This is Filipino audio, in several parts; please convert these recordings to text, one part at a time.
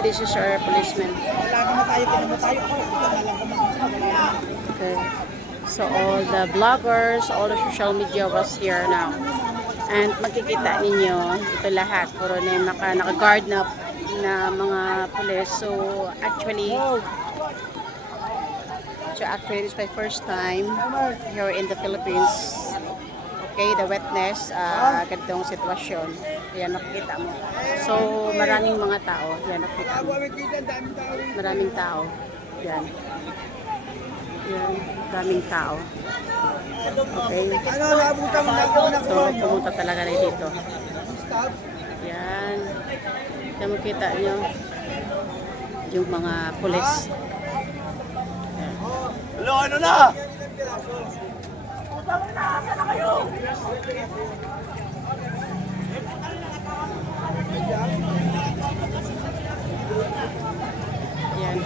this is our policeman. Lagi na tayo, tinamo tayo. Okay. So all the vloggers, all the social media was here now. And makikita ninyo, ito lahat, puro na yung naka-guard na mga police. So actually, this is my first time here in the Philippines. Okay, the wetness, ganitong sitwasyon. Ayan, nakikita mo. So, maraming mga tao. Ayan, nakikita mo. Maraming tao. Ayan. Ayan, maraming tao. Okay. So, pumunta talaga rin dito. Ayan. Ayan, makita nyo yung mga pulis. Ayan. Hello, ano na? Yan.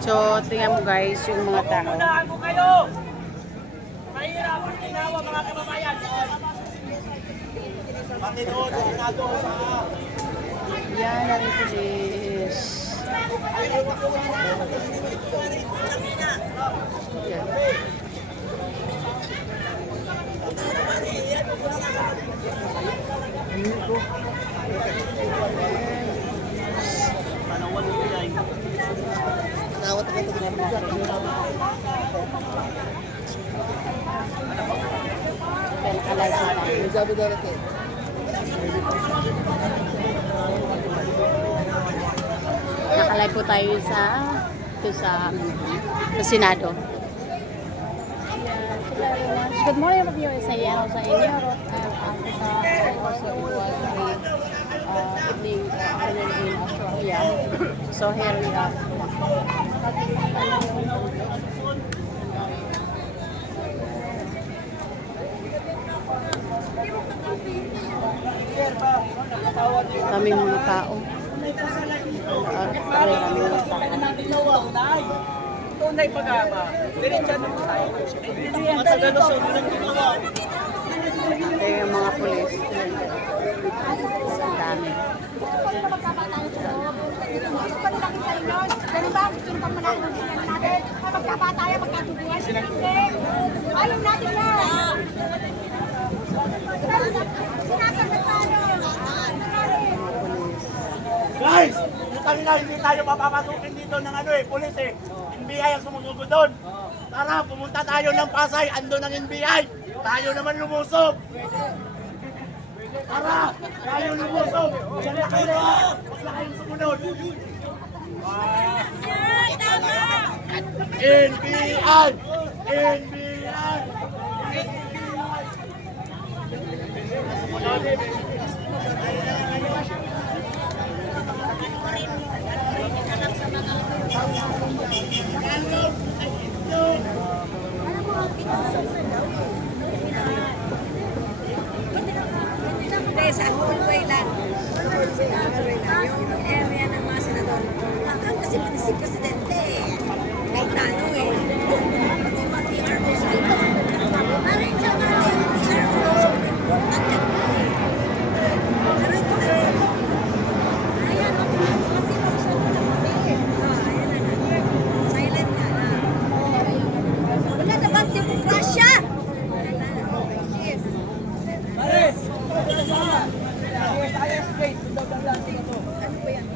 So, tingnan mo guys, yung mga tao. Mahirap ang ginawa mga kababayan. Panginoon, sinado sa... Yan ang pulis. Yan. Nakalay po tayo sa Senado. Good morning, mga viewers sa Yano sa Europe and Africa. Also, it was the evening afternoon in Australia. So here we are. Daming mga tao. Maraming mga tao. Tunay pag-ama. Diretso na mo tayo. Matagalusog ng ginawa. Ito yung mga pulis. Ang dami. Gusto pa nila kita yun. Ganun ba? Gusto nyo pa manalo ng sinyan natin? Magkabatayan, magkatubuhan. Ayaw natin na. Sinasagot tayo. Guys! Yung kanina hindi tayo mapapasukin dito ng pulis eh. NBI ang sumusugod doon. Tara, pumunta tayo ng Pasay. Ando ng NBI. Tayo naman lumusob. Tara, tayo lumusob. Diyan na kayo. Huwag na kayong sumunod. NBI! NBI! Hindi, sa hallway lang. Yung area ng mga senador. Kasi si Presidente, kahit na ano eh. Pati yung mga PR mo sa iyo. Parang siya nga yung PR mo sa important yan. Ayan, kasi masyado na kasi. Ayan na nga. Silent ka na. Wala na bang demokrasya? Yes. Ano ba yan?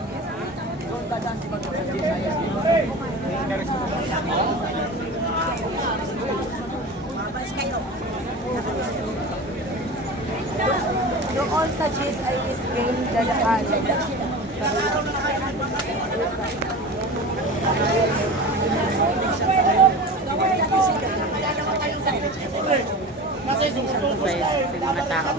Doon sa GSIS game dadaan. Guys, yung mga tao.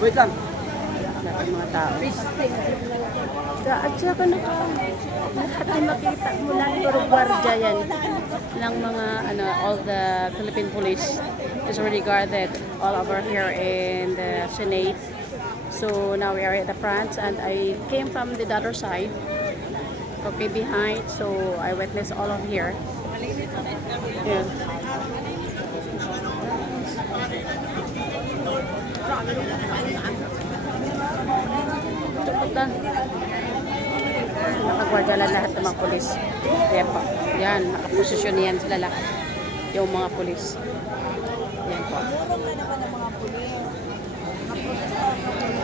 Wait lang. Yung mga tao. At saka lahat ay makita mo lang puro gwardiya yan ng mga all the Philippine police is already guarded all over here in the Senate. So now we are at the front and I came from the other side Okay, behind. So, I witnessed all of here. Yeah. Tuputan. Nakagwardya lang lahat ng mga polis. Ayan po. Yan, nakaposisyon yan sila lahat. Yung mga polis. Yan po. Tulong na naman ng mga pulis. Naprotesta